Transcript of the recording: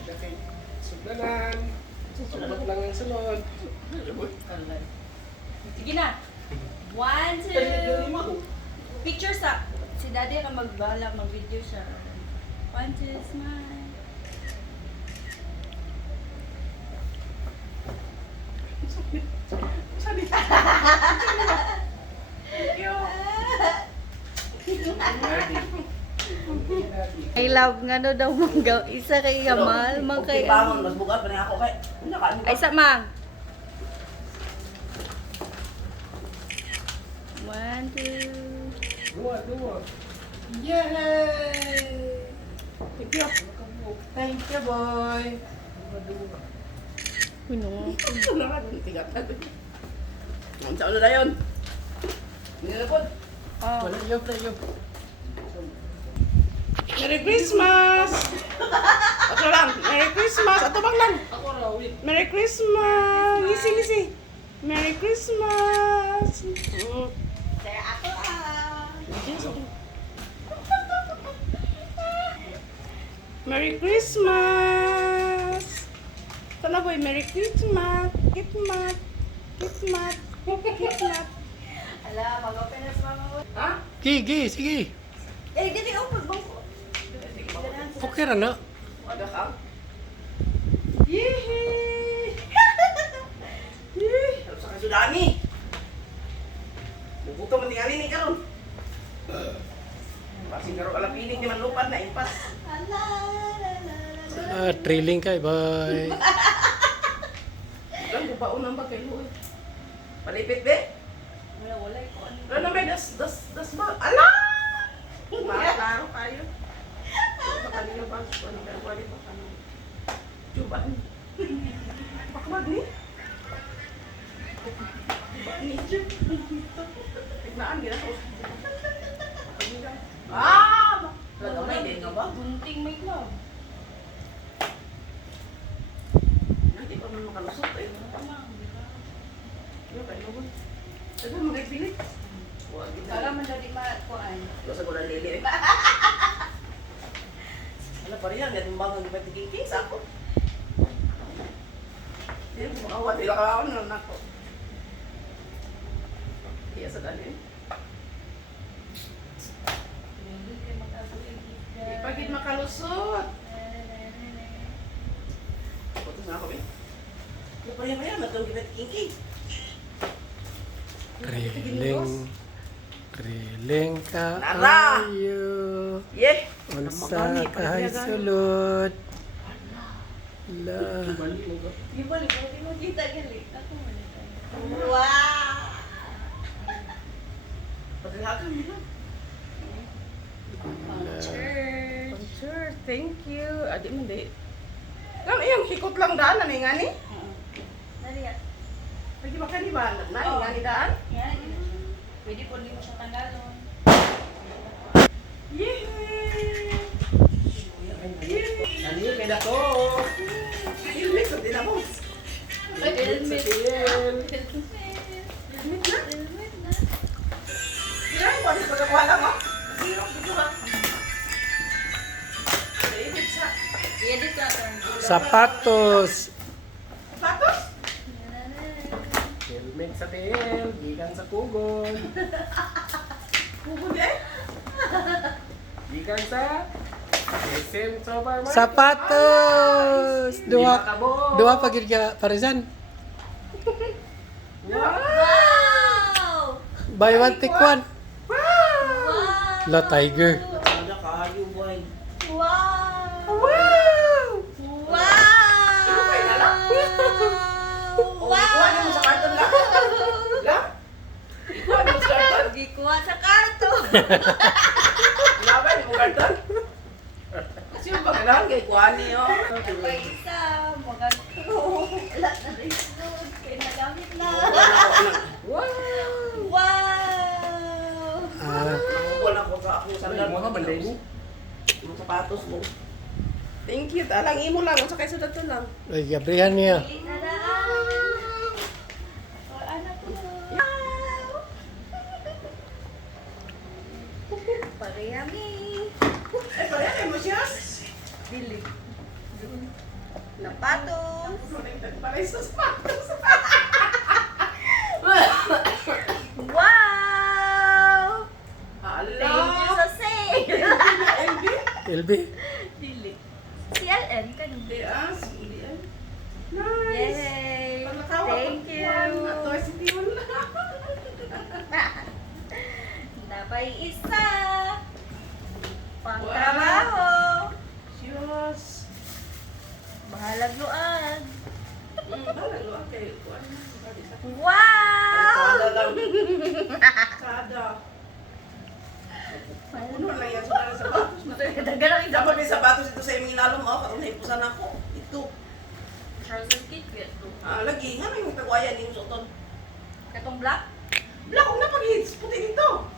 Ada kay sugdanan. Susulat lang ang sunod. Sige na. 1, 2. Picture sa. Si daddy ka magbala, mag-video siya. 1, 2, smile. Sabi. I love nga no daw manggaw. Isa kay Gamal, mang kay Bangon, mas bugat pa niya ako kay. Ay sa mang. 1, 2. Dua. Yay! Thank you. Thank you, boy. Kuno. Tigat natin. Ang saan na yun? Nilapod. Oh. Wala yun. Merry Christmas! Ato lang. Merry Christmas. Ato bang lang. Ako raw, wait. Merry Christmas. Ngisi. Merry Christmas. Saya ako Merry Christmas. Tala boy, Merry Christmas. Kitmat. Ala, mag-open na sa mama mo. Ha? Sige. Eh, dili ako magbangko. Okay ra na. Ada ka? Yehey! Harap sa kasudani. Bubuto man tingali ni karon. Masing karo ala piling di man lupad na impas. Ala. Trailing kay bye. Lang baon ang bagay mo. Palipit be. Wala ko ano. Ano may das ba? Ala! Maklaro kayo. Sa kanila ba? Ano ba? Wali ba kami? Cuba ni. Bakmag ni? Cuba ni. Tignan gina ko. Ah! Lagamay din nga ba? Bunting may club. Hindi pa man makalusot eh. Tama, di ba? Ano kayo mo? Ano mo kayo pilit? Wag Para man dali makuan. Sa ko na lili. Ano pa rin yan? Yan yung mga gipatiging sa ako. Hindi mo makawat. Hindi ka na ako. Iya sa dali. Di pagid makalusot. Putos na ako eh. Ano pa rin pa yan? Matulog gipatiging. Trailing ka Nara! ayo. Yeah! Unsa kahay sulod. La. Di ba libo di mo kita gali. Ako man. Wow. Paglakan mo lang. Sure. Sure, thank you. Adi mo di. Kang iyang hikot lang daan na nga ni. Dali ya. Pwede ba ka ni ba? Na nga ni daan? Yan. Pwede po di mo siya tanggalon. Yay! Ano yung kaya ko? Helmet ko din ako. Helmet. Helmet na? Helmet na. Yan, pwede pagkakuha lang ako. Zero, dito ha. David sa. Edit ka to. Sapatos. Sapatos? Helmet sa tail, gikan sa kugon. Bubog eh? Gikan sa SM Supermarket. Sapatos! Lima Dua, ka mo. dua pa gid ka parizan. Wow! Wow! Buy one take one. Wow! La Tiger. Ada kayo, boy. Wow! Wow! Wow! Ikaw kayo na lang? Wow! Ikuha niyo mo sa karton lang. Lang? Ikuha niyo sa karton? Gikuha sa karton. Laban mo karton? Kasi yung pagkakaroon kay ikuha niyo. Kapag isa, maganto. Wala na rin doon. Kaya nagamit na. Wow! Wow! Nangukuha na ko sa akong sandal. Mga banday mo. Yung sapatos mo. Thank you. Talang imo lang. Sa kayo sa lang. Ay, gabrihan niya. Pili na lang. O, anak ko. Wow! Parehami. Eh, parehas mo siya? Dili. Sapatos. Connected pala yung sa sapatos. Wow! Hala! Thank you sa sale! LB? LB. Dili. CLN kanina. Hindi ah. Hindi ah. Nice! Yay! Pagkakawa, Thank you! Ito ay hindi mo na. Napay isa! Pangtrabaho! Diyos! Bahalag luan! Bahala, okay. Kuwan na. Wow! Kada lang. Kada. Puno na yan sa sapatos na. Dagan ang Dapat may sapatos ito sa imong inalom. Oh, karoon na ipusan ako. Ito. trouser kit kaya to. Ah, lagi. Nga may mong kagwayan yung suton. Katong black? Black, huwag na pag-hits. Puti dito.